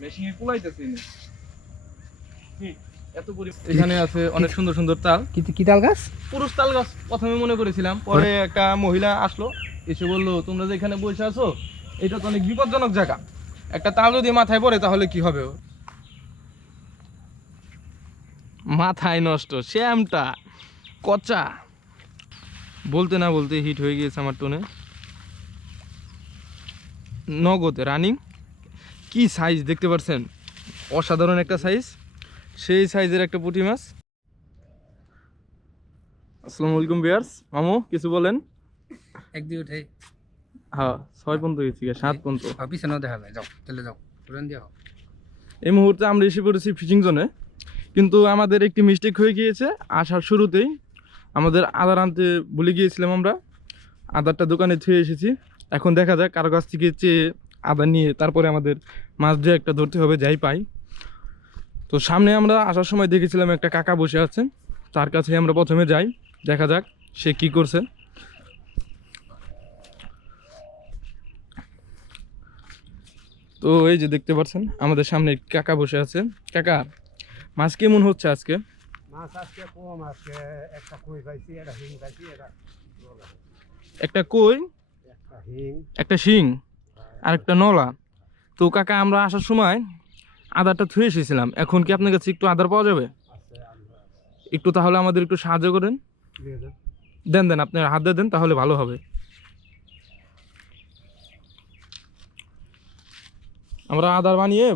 মেশিনে কুলাইতেছি না। এখানে আছে অনেক সুন্দর সুন্দর তাল। কি কি তাল গাছ? পুরুষ তাল গাছ প্রথমে মনে করেছিলাম পরে একটা মহিলা আসলো এসে বলল তোমরা যে এখানে বসে আছো এটা তো অনেক বিপজ্জনক জায়গা। একটা তাল যদি মাথায় পড়ে তাহলে কি হবে? মাথায় নষ্ট শ্যামটা কচা। বলতে না বলতে হিট হয়ে গিয়েছে আমার টোনে। নগদে রানিং। কি সাইজ দেখতে পাচ্ছেন অসাধারণ একটা সাইজ সেই সাইজের একটা পুঁটি মাছ। আসসালামু আলাইকুম বিয়ার্স মামু কিছু বলেন? এক দিয়ে উঠে। হ্যাঁ ছয় পর্যন্ত গেছি সাত পর্যন্ত। পিছনেও দেখা যায়। যাও চলে যাও। এই মুহূর্তে আমরা এসে পড়েছি ফিশিং জোনে কিন্তু আমাদের একটি মিস্টেক হয়ে গিয়েছে আসার শুরুতেই। আমাদের আদার আনতে ভুলে গিয়েছিলাম আমরা। আদারটা দোকানে থুয়ে এসেছি। এখন দেখা যাক কারও কাছ থেকে চেয়ে আদার নিয়ে তারপরে আমাদের মাছ দিয়ে একটা ধরতে হবে যাই পাই। তো সামনে আমরা আসার সময় দেখেছিলাম একটা কাকা বসে আছে তার কাছে আমরা প্রথমে যাই দেখা যাক সে কি করছে। তো এই যে দেখতে পাচ্ছেন আমাদের সামনে কাকা বসে আছে। কাকা মাছ কেমন হচ্ছে আজকে? একটা কই একটা শিং? আর একটা নলা। তো কাকা আমরা আসার সময় আদারটা থুয়ে এসেছিলাম। এখন কি আপনার কাছে একটু আদার পাওয়া যাবে? একটু তাহলে আমাদের একটু সাহায্য করেন। দেন দেন দেন আপনি হাত দিয়ে দেন তাহলে ভালো হবে। আমরা আদার বানিয়ে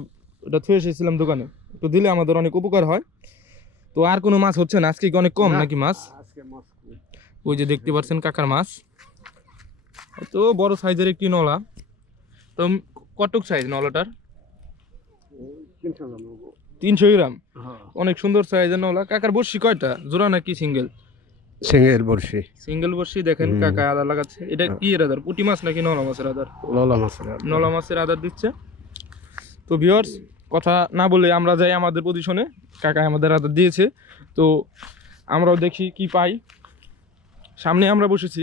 ওটা থুয়ে এসেছিলাম দোকানে। একটু দিলে আমাদের অনেক উপকার হয়। তো আর কোনো মাছ হচ্ছে না? আজকে কি অনেক কম নাকি মাছ। ওই যে দেখতে পাচ্ছেন কাকার মাছ। তো বড় সাইজের একটি নলা। তো কটক সাইজ নলাটার তিনশো গ্রাম হ্যাঁ। অনেক সুন্দর সাইজের নলা কাকার বর্ষি কয়টা? জোড়া নাকি সিঙ্গেল সিংহের বড়শি। সিঙ্গেল বর্ষি দেখেন। কাকা আদার লাগাচ্ছে। এটা কি আদার পুঁটি মাছ নাকি নলা মাছের আদার? ললা মাছের নলা মাছের আদার দিচ্ছে। তো ভিওর্স কথা না বলে আমরা যাই আমাদের পজিশনে কাকা আমাদের আদার দিয়েছে। তো আমরাও দেখি কি পাই। সামনে আমরা বসেছি।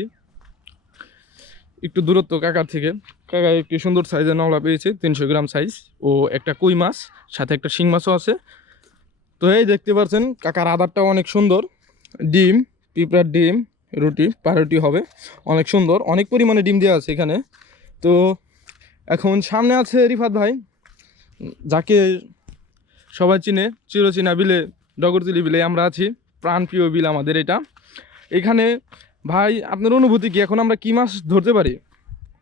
একটু দূরত্ব কাকার থেকে। কাকা একটি সুন্দর সাইজের নলা পেয়েছে, তিনশো গ্রাম সাইজ ও একটা কই মাছ, সাথে একটা শিং মাছও আছে। তো এই দেখতে পাচ্ছেন, কাকার আদারটাও অনেক সুন্দর। ডিম, পিঁপড়ার ডিম, রুটি, পাউরুটি হবে, অনেক সুন্দর। অনেক পরিমাণে ডিম দেওয়া আছে এখানে। তো এখন সামনে আছে রিফাত ভাই, যাকে সবাই চিনে, চিরচিনা বিলে, ডগরতুলি বিলে আমরা আছি। প্রাণপ্রিয় বিল আমাদের এটা। এখানে ভাই আপনার অনুভূতি কি? এখন আমরা কি মাছ ধরতে পারি?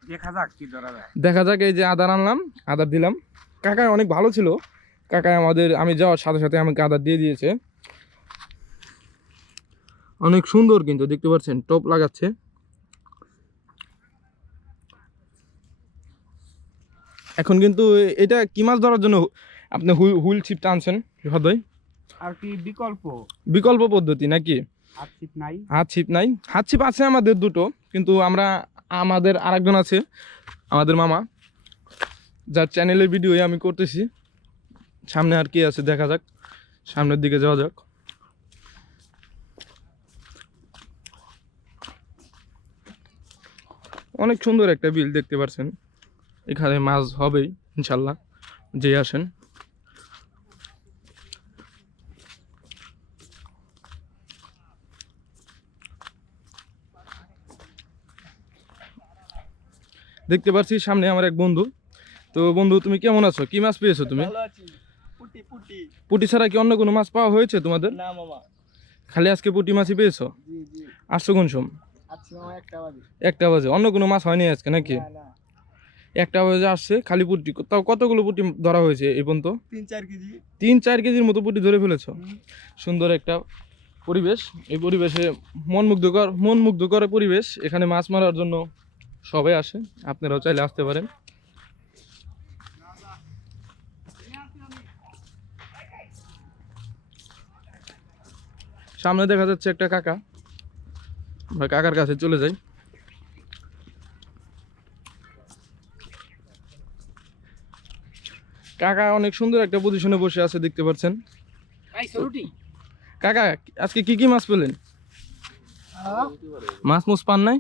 দেখা যাক কি ধরা যায়। দেখা যাক এই যে আদার আনলাম আদার দিলাম। কাকায় অনেক ভালো ছিল। কাকায় আমাদের আমি যাওয়ার সাথে সাথে আমাকে আদার দিয়ে দিয়েছে। অনেক সুন্দর কিন্তু দেখতে পাচ্ছেন টপ লাগাচ্ছে। এখন কিন্তু এটা কি মাছ ধরার জন্য আপনি হুইল ছিপ টানছেন হৃদয় আর কি বিকল্প? বিকল্প পদ্ধতি নাকি? হাত ছিপ নাই। হাত ছিপ আছে আমাদের দুটো, কিন্তু আমরা, আমাদের আরেকজন আছে, আমাদের মামা। যার চ্যানেলের ভিডিও আমি করতেছি। সামনে আর কি আছে, দেখা যাক। সামনের দিকে যাওয়া যাক। অনেক সুন্দর একটা বিল দেখতে পাচ্ছেন এখানে মাছ হবেই, ইনশাল্লাহ, যে আসেন। দেখতে পাচ্ছি সামনে আমার এক বন্ধু। তো বন্ধু তুমি কেমন আছো? কি মাছ পেয়েছ তুমি? পুটি ছাড়া কি অন্য কোনো মাছ পাওয়া হয়েছে তোমাদের? খালি আজকে পুটি মাছই পেয়েছ? আসছো কোন সম আজকে মামা একটা বাজে। একটা বাজে। অন্য কোনো মাছ হয়নি আজকে নাকি? একটা বাজে আসছে খালি পুটি। তাও কতগুলো পুটি ধরা হয়েছে এই পর্যন্ত? তিন চার কেজি। তিন চার কেজির মতো পুটি ধরে ফেলেছো। সুন্দর একটা পরিবেশ। এই পরিবেশে মন মুগ্ধকর মন মুগ্ধকর পরিবেশ। এখানে মাছ মারার জন্য সবাই আসে আপনারাও চাইলে আসতে পারেন। সামনে দেখা যাচ্ছে একটা কাকা। আমরা কাকার কাছে চলে যাই। কাকা অনেক সুন্দর একটা পজিশনে বসে আছে দেখতে পাচ্ছেন। কাকা আজকে কি কি মাছ পেলেন? মাছ মুছ পান নাই?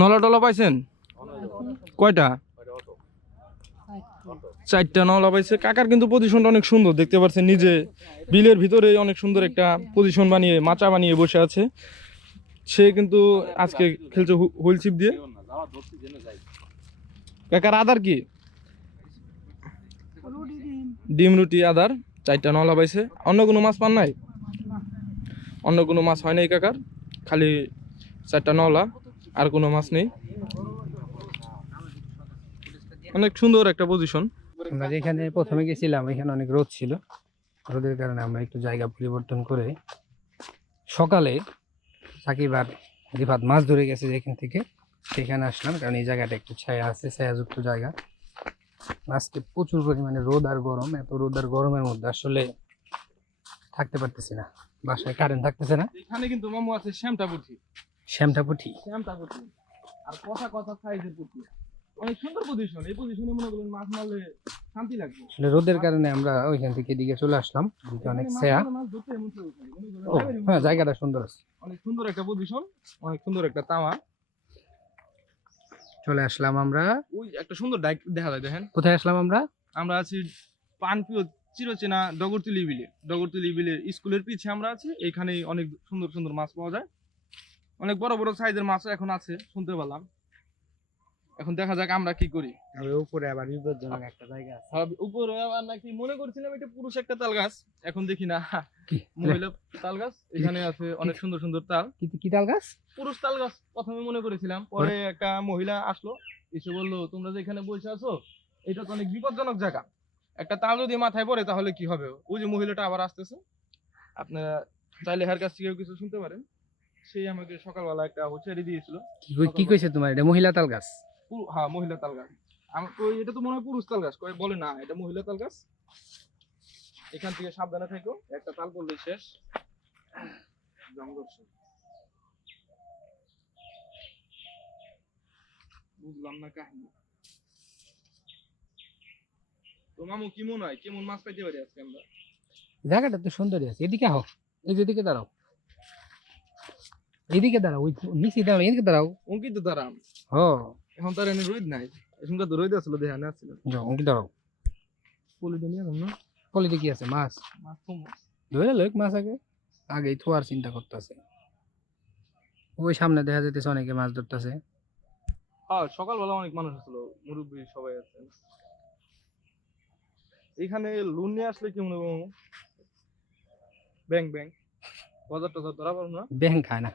নলা টলা পাইছেন? কয়টা? চারটা নলা পাইছে। কাকার কিন্তু পজিশনটা অনেক সুন্দর, দেখতে পাচ্ছেন নিজে। বিলের ভিতরে অনেক সুন্দর একটা পজিশন বানিয়ে, মাচা বানিয়ে বসে আছে। সে কিন্তু আজকে খেলছে হুইল চিপ দিয়ে। কাকার আদার কি? ডিম, রুটি, আদার। চারটা নলা পাইছে। অন্য কোনো মাছ পান নাই? অন্য কোনো মাছ হয় নাই কাকার? খালি চারটা নলা আর কোনো মাছ নেই। অনেক সুন্দর একটা পজিশন আমরা যেখানে প্রথমে গেছিলাম এখানে অনেক রোদ ছিল। রোদের কারণে আমরা একটু জায়গা পরিবর্তন করে সকালে সাকিব আর রিফাত মাছ ধরে গেছে যেখান থেকে সেখানে আসলাম কারণ এই জায়গাটা একটু ছায়া আছে ছায়াযুক্ত জায়গা। আজকে প্রচুর পরিমাণে রোদ আর গরম এত রোদ আর গরমের মধ্যে আসলে থাকতে পারতেছি না বাসায় কারেন্ট থাকতেছে না। এখানে কিন্তু মামু আছে শ্যামটা পুঁথি শ্যামটা পুঠি শ্যামটা পুঁথি আর কথা কথা সাইজের পুঁথি অনেক সুন্দর পজিশন এই পজিশনে মনে করেন মাছ মারলে শান্তি লাগবে। আসলে রোদের কারণে আমরা ওইখান থেকে এদিকে চলে আসলাম। অনেক ছায়া ও হ্যাঁ জায়গাটা সুন্দর আছে। অনেক সুন্দর একটা পজিশন অনেক সুন্দর একটা তাওয়া চলে আসলাম আমরা। ওই একটা সুন্দর ডাইক দেখা যায় দেখেন। কোথায় আসলাম আমরা? আমরা আছি পানপিও চিরচেনা ডগরতুলি বিলে। ডগরতুলি বিলের স্কুলের পিছে আমরা আছি। এখানে অনেক সুন্দর সুন্দর মাছ পাওয়া যায়। অনেক বড় বড় সাইজের মাছও এখন আছে শুনতে পেলাম। এখন দেখা যাক আমরা কি করি। উপরে আবার বিপজ্জনক একটা জায়গা আছে। উপরে আবার নাকি মনে করছিলাম এটা পুরুষ একটা তাল গাছ এখন দেখি না। মহিলা তাল গাছ এখানে আছে অনেক সুন্দর সুন্দর তাল। কি কি তাল গাছ? পুরুষ তাল গাছ প্রথমে মনে করেছিলাম পরে একটা মহিলা আসলো এসে বলল তোমরা যে এখানে বসে আছো এটা তো অনেক বিপজ্জনক জায়গা। একটা তাল যদি মাথায় পড়ে তাহলে কি হবে? ওই যে মহিলাটা আবার আসতেছে। আপনারা চাইলে হার কাছ থেকেও কিছু শুনতে পারেন। সেই আমাকে সকালবেলা একটা হুঁশিয়ারি দিয়েছিল। কি কই- কইছে তোমার? এটা মহিলা তাল গাছ? হ্যাঁ মহিলা তাল গাছ। আমার তো এটা তো মনে হয় পুরুষ তাল গাছ। কয় বলে না এটা মহিলা তাল গাছ। এখান থেকে সাবধানে থেকো একটা তাল পড়লেই শেষ। জঙ্গল বুঝলাম না কাহিনী। তো মামু কি মনে হয়? কেমন মাছ পাইতে পারি আজকে আমরা? জায়গাটা তো সুন্দরই আছে। এদিকে আহ এই যে এদিকে দাঁড়াও। এদিকে দাঁড়াও ওই নিচে দাঁড়াও এদিকে দাঁড়াও। অঙ্কিত দাঁড়াম ও। এখন তার এনে রোদ নাই। এখনকার তো রোদ আসলো দেহা না আসছিল যাও অঙ্কি দাঁড়াও। পলিটা নিয়ে না? কলিতে কি আছে? মাছ। মাছ কম ধরে লোক মাছ আগে। আগেই থোয়ার চিন্তা করতেছে। ওই সামনে দেখা যাইতেছে অনেকে মাছ ধরতেছে। হ্যাঁ সকালবেলা অনেক মানুষ আসলো মুরব্বী সবাই আছে। এখানে লোন নিয়ে আসলে কি মনে করব ব্যাংক ব্যাংক। বাজার টাজার ধরা পারব না। ব্যাং খায় না।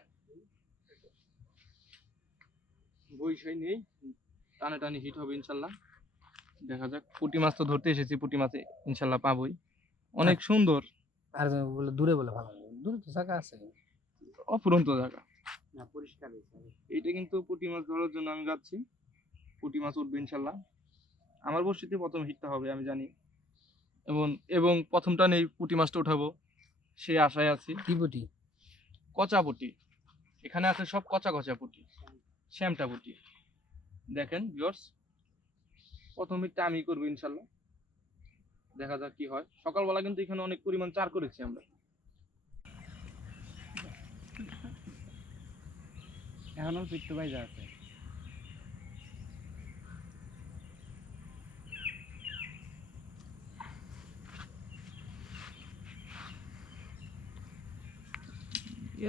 বইসাই নেই। টানে টানে হিট হবে ইনশাল্লাহ। দেখা যাক পুঁটি মাছ তো ধরতে এসেছি পুঁটি মাছ ইনশাল্লাহ পাবোই। অনেক সুন্দর। আর বলে দূরে বলে ভালো দূরে তো জায়গা আছে। অফুরন্ত জায়গা। না পরিষ্কার এইটা কিন্তু পুঁটি মাছ ধরার জন্য আমি যাচ্ছি। পুঁটি মাছ উঠবে ইনশাল্লাহ। আমার বর্ষিতে প্রথম হিটটা হবে আমি জানি। এবং এবং প্রথমটা নেই পুঁটি মাছটা উঠাবো। সেই আশায় আছি। কি বুটি কচা পুঁটি। এখানে আছে সব কচা কচা পুঁটি। শ্যামটা পুঁটি দেখেন ভিউয়ার্স প্রথম আমি করব ইনশাল্লাহ। দেখা যাক কি হয়। সকালবেলা কিন্তু এখানে অনেক পরিমাণ চার করেছি আমরা। এখনও পিট্টু বাইজা আছে।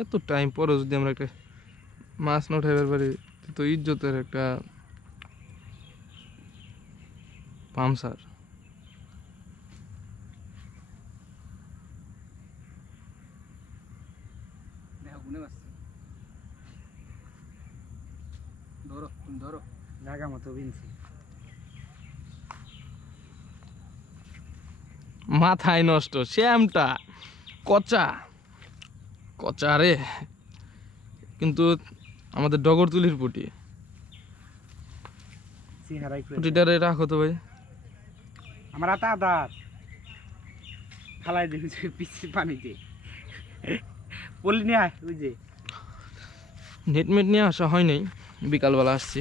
এত টাইম পরে যদি আমরা একটা মাছ না উঠাইবার পারি তো ইজ্জতের একটা পামসার। ধরো ধরো। জায়গা মতো বিনছি। মাথায় নষ্ট শ্যামটা। কচা। কচা রে। কিন্তু আমাদের ডগর তুলির পুটি। পুটিটারে রাখো তো ভাই। আমার আতা আদার। খালাই দেখেছি পিছি পানিতে বলি নিয়ে আয় ওই যে। নেটমেট নিয়ে আসা হয় নাই বিকালবেলা আসছি।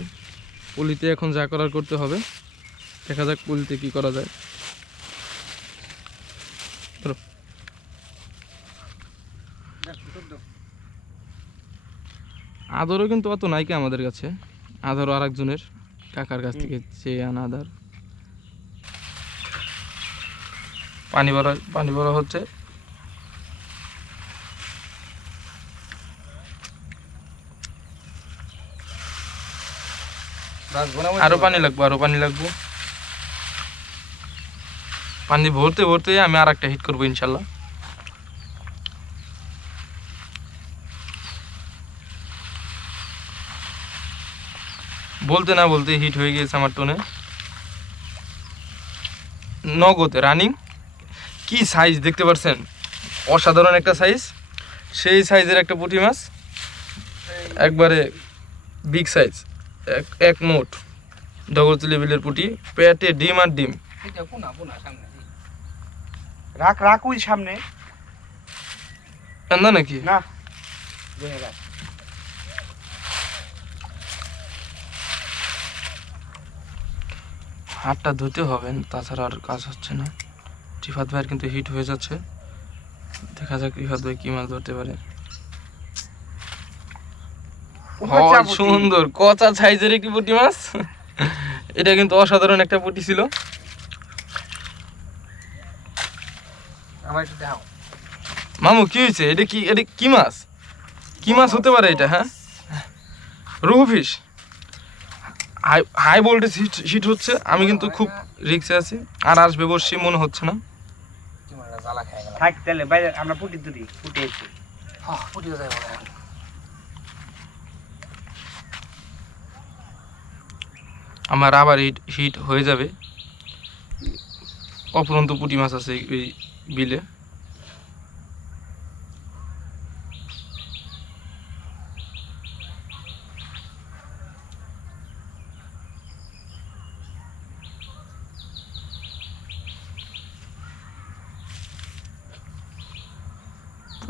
পুলিতে এখন যা করার করতে হবে। দেখা যাক পুলিতে কি করা যায় ধরো। আদরও কিন্তু অত নাইকে আমাদের কাছে। আদরও আরেকজনের কাকার কাছ থেকে চেয়ে আনা আদার। পানি ভরা পানি ভরা হচ্ছে। আরও পানি লাগবে, আরও পানি লাগবো। পানি ভরতে ভরতে আমি আর একটা হিট করব ইনশাল্লাহ। বলতে না বলতে হিট হয়ে গিয়েছে আমার টোনে নগদে রানিং কি সাইজ দেখতে পাচ্ছেন অসাধারণ একটা সাইজ সেই সাইজের একটা পুঁটি মাছ। একবারে বিগ সাইজ এক এক মোট ডগরতি লেভেলের পুঁটি। পেটে ডিম আর ডিম। এটা কোনা কোনা সামনে? রাখ রাখ ওই সামনে। না নাকি? না দেখে রাখ হাতটা ধুতে হবে তাছাড়া আর কাজ হচ্ছে না। রিফাত ভাইয়ের কিন্তু হিট হয়ে যাচ্ছে। দেখা যাক রিফাত ভাই কি মাছ ধরতে পারে। সুন্দর কচা সাইজের একটি পুঁটি মাছ। এটা কিন্তু অসাধারণ একটা পুঁটি ছিল। মামু কি হয়েছে? এটা কি এটা কি মাছ? কি মাছ হতে পারে এটা হ্যাঁ? Rohu fish high high voltage heat heat হচ্ছে আমি কিন্তু খুব রিক্সে আছি আর আসবে বসছি মনে হচ্ছে না। থাক তাহলে বাইরে আমরা পুটি ধরি পুটি এসে হ্যাঁ পুটিও যাই আমার আবার হিট হিট হয়ে যাবে। অপরন্ত পুঁটি মাছ আছে এই বিলে।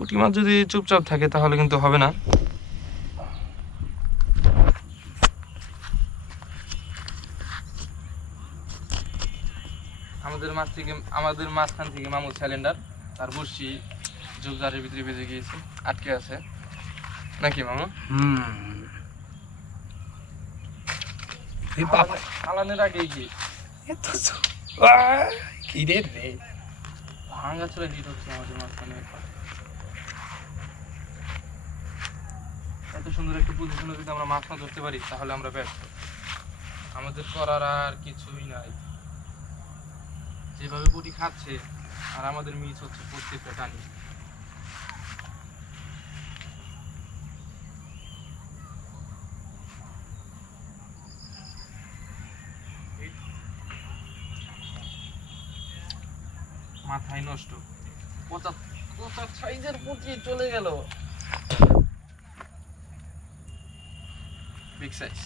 পুঁটি মাছ যদি চুপচাপ থাকে তাহলে কিন্তু হবে না। আমাদের মাছ থেকে আমাদের মাঝখান থেকে মামুর সিলিন্ডার তার বসছি ঝোপঝাড়ের ভিতরে বেজে গিয়েছে আটকে আছে। নাকি মামু? চালানের আগে এত কি রে রে। ভাঙা চলে হিট হচ্ছে আমাদের মাঝখানে সুন্দর একটা পজিশনে যদি আমরা মাছ না ধরতে পারি, তাহলে আমরা ব্যর্থ। আমাদের করার আর কিছুই নাই। যেভাবে পুটি খাচ্ছে, আর আমাদের মিস হচ্ছে প্রত্যেকটা টানি। মাথায় নষ্ট। পচা পচা সাইজের পুঁটি চলে গেল। বিগ সাইজ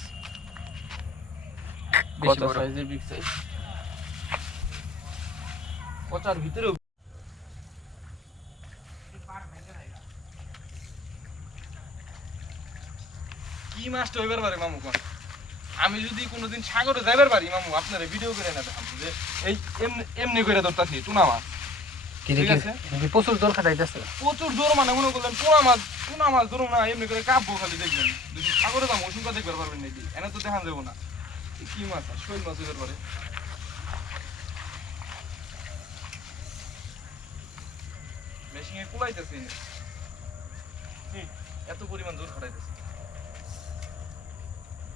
বেশি বড়। সাইজের বিগ সাইজ পচার ভিতরেও কি মাছটা হইবার পারে মামু কোন? আমি যদি কোনোদিন সাগরে যাইবার পারি মামু আপনারা ভিডিও করে না দেখাবো যে এই এমনি করে ধরতাছি টুনা মাছ। প্রচুর দর খাটাইতেছে প্রচুর জোর মানে মনে করলেন টুনা মাছ টুনা মাছ ধরুন না এমনি করে কাঁপবো খালি দেখবেন। যদি সাগরে দাম ওষুধ দেখবার পারবেন নাকি? এনে তো দেখান যাব না। কি মাছ আর শৈল মাছ হইবার পারে। মেশিনে কুলাইতেছে। এত পরিমাণ জোর খাটাইতেছে।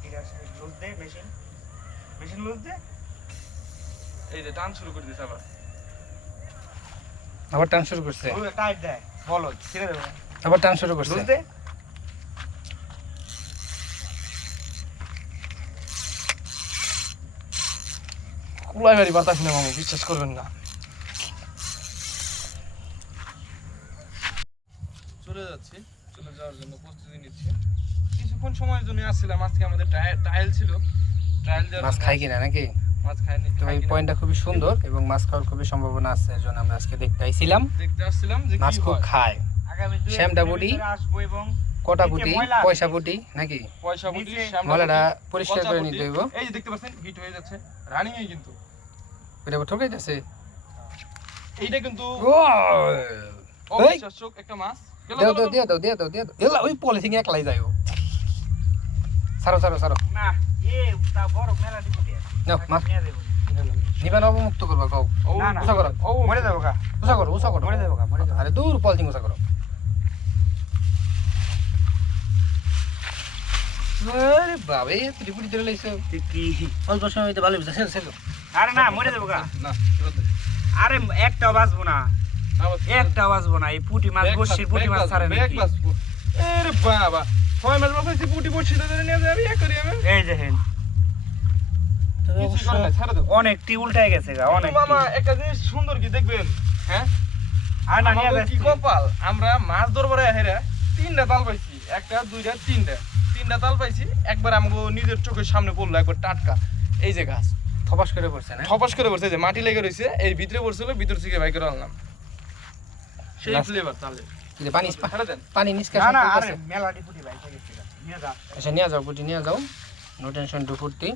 ঠিক আছে লুজ দে মেশিন। মেশিন লুজ দে। এই যে টান শুরু করে দিছে আবার। আবার টান শুরু করছে। টাইট দে বলো ছেড়ে দেবো। আবার টান শুরু করছে। কুলাই বাড়ি বাতাস না মামু বিশ্বাস করবেন না। চলে যাচ্ছি চলে যাওয়ার জন্য প্রস্তুতি নিচ্ছি। কিছুক্ষণ সময়ের জন্য আসছিলাম আজকে আমাদের ট্রায়াল ছিল। ট্রায়াল মাছ খাই কিনা নাকি? এই পয়েন্টটা খুবই সুন্দর এবং মাছ খাওয়ার খুবই সম্ভাবনা আছে এর জন্য আমরা আজকে দেখতে আইছিলাম। দেখতে আসছিলাম যে মাছ খুব খায়। শ্যামটা বুটি? ভিতরে আসব এবং কটা নিচে পুটি ময়লা আছে। পয়সা পুটি নাকি? পয়সা বুটি নিচে শ্যামলা ময়লাটা বুটি, পরিষ্কার করে নিতে হইব। এই যে দেখতে পাচ্ছেন হিট হয়ে যাচ্ছে রানিং এই কিন্তু। এটা আবার ঠকাইতেছে? এইটা কিন্তু ও একটা মাছ। গেল, দাও গেল। দাও দিয়ে দাও দিয়ে দাও এলা ওই পলিথিন একলাই যায় ও সারো সারো সারো না এ তা বড় মেলা দিব দিয়ে নাও মাছ নিবা না অবমুক্ত করবা কও। না, না। উষা করো। ও মরে যাব গা। উষা করো উষা করো। মরে যাব গা মরে যাব। আরে দূর পলজিং উষা করো। আরে বাবা এই ত্রিপুরি ধরে লাইছো। কি? অল্প সময় তো ভালো বুঝা সেল আরে না মরে যাব গা। না আরে একটাও বাঁচবো না। একটাও বাঁচবো না। এই পুটি মাছ বসির পুটি মাছ ছাড়ে নাকি? আরে বাবা ছয় মাস বাপাইছি পুটি পড়ছি ধরে নিয়ে যাবি এক করি আমি। এই না ছাড়া দাও অনেকটি উল্টাই গেছে গা অনেক মামা একটা জিনিস সুন্দর কি দেখবেন? হ্যাঁ? আর না কি কপাল? আমরা মাছ ধরবার হেরা। তিনটা তাল পাইছি একটা দুইটা তিনটা। তিনটা তাল পাইছি একবার আমাকে নিজের চোখের সামনে পড়ল একবার টাটকা। এই যে গাছ। থপাস করে পড়ছে না? থপাস করে পড়ছে যে মাটি লেগে রয়েছে এই ভিতরে পড়ছিল ভিতর থেকে বাইক করে আনলাম। সেই ফ্লেভার তাহলে পানি পানি নিষ্কাশন না আরে মেলাটি পুটি বাইকে গেছে নিয়ে যা। আচ্ছা নিয়ে যাও গুটি নিয়ে যাও। নো টেনশন টু ফুর্তি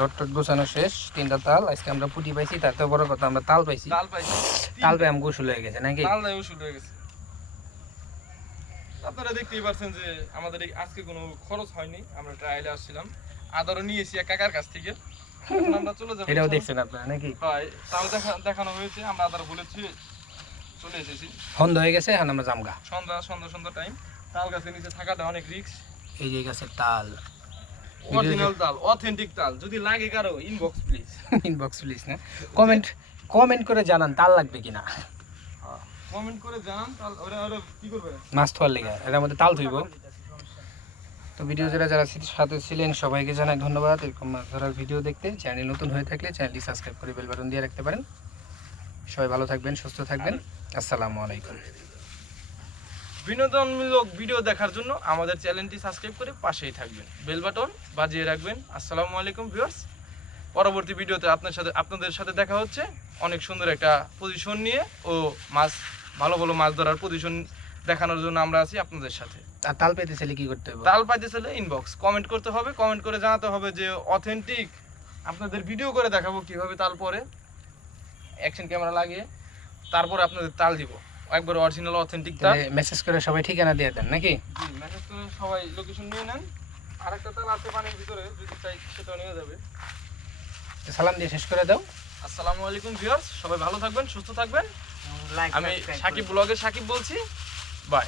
রড গোছানো শেষ তিনটা তাল। আজকে আমরা পুটি পাইছি তার তো বড় কথা আমরা তাল পাইছি। তাল পাইছি। তাল পেয়ে আমি গোসল হয়ে গেছে নাকি? তাল দেয় শুরু হয়ে গেছে। আপনারা দেখতেই পারছেন যে আমাদের আজকে কোনো খরচ হয়নি। আমরা ট্রায়ালে আসছিলাম। আদারও নিয়েছি এক কাকার কাছ থেকে। আমরা চলে যাব এটাও দেখছেন আপনারা নাকি? হয় তাও দেখা দেখানো হয়েছে। আমরা আদার বলেছি চলে এসেছি। সন্ধ্যা হয়ে গেছে এখন আমরা জামগা সন্ধ্যা সন্ধ্যা সন্ধ্যা টাইম তাল গাছের নিচে থাকাটা অনেক রিস্ক এই যে গাছের তাল। অরিজিনাল তাল অথেন্টিক তাল যদি লাগে কারও ইনবক্স প্লিজ ইনবক্স প্লিজ না। কমেন্ট কমেন্ট করে জানান তাল লাগবে কিনা। কমেন্ট করে জানান তাল ওরা ওরা কি করবে? মাছ থোয়ার লেগে এটার মধ্যে তাল থইব তো ভিডিও যারা যারা সাথে ছিলেন সবাইকে জানাই ধন্যবাদ। এরকম মাছ ধরার ভিডিও দেখতে। চ্যানেল নতুন হয়ে থাকলে চ্যানেলটি সাবস্ক্রাইব করে বেল বাটন দিয়ে রাখতে পারেন। সবাই ভালো থাকবেন সুস্থ থাকবেন। আসসালামু আলাইকুম। বিনোদনমূলক ভিডিও দেখার জন্য আমাদের চ্যানেলটি সাবস্ক্রাইব করে পাশেই থাকবেন। বেল বাটন বাজিয়ে রাখবেন। আসসালামু আলাইকুম ভিউয়ার্স। পরবর্তী ভিডিওতে আপনার সাথে আপনাদের সাথে দেখা হচ্ছে অনেক সুন্দর একটা পজিশন নিয়ে ও মাছ ভালো ভালো মাছ ধরার পজিশন দেখানোর জন্য আমরা আছি আপনাদের সাথে। আর তাল পাইতে চাইলে কি করতে হবে? তাল পাইতে চাইলে ইনবক্স কমেন্ট করতে হবে। কমেন্ট করে জানাতে হবে যে অথেন্টিক আপনাদের ভিডিও করে দেখাবো কীভাবে তাল পরে। অ্যাকশন ক্যামেরা লাগিয়ে তারপরে আপনাদের তাল দিব। একবার অরিজিনাল অথেন্টিক তাল মেসেজ করে সবাই ঠিকানা দিয়ে দেন নাকি? জি মেসেজ করে সবাই লোকেশন নিয়ে নেন। আরেকটা তাল আছে পানির ভিতরে যদি চাই সেটা নিয়ে যাবে। সালাম দিয়ে শেষ করে দাও। আসসালামু আলাইকুম ভিউয়ার্স সবাই ভালো থাকবেন সুস্থ থাকবেন। লাইক আমি সাকিব ব্লগের সাকিব বলছি। বাই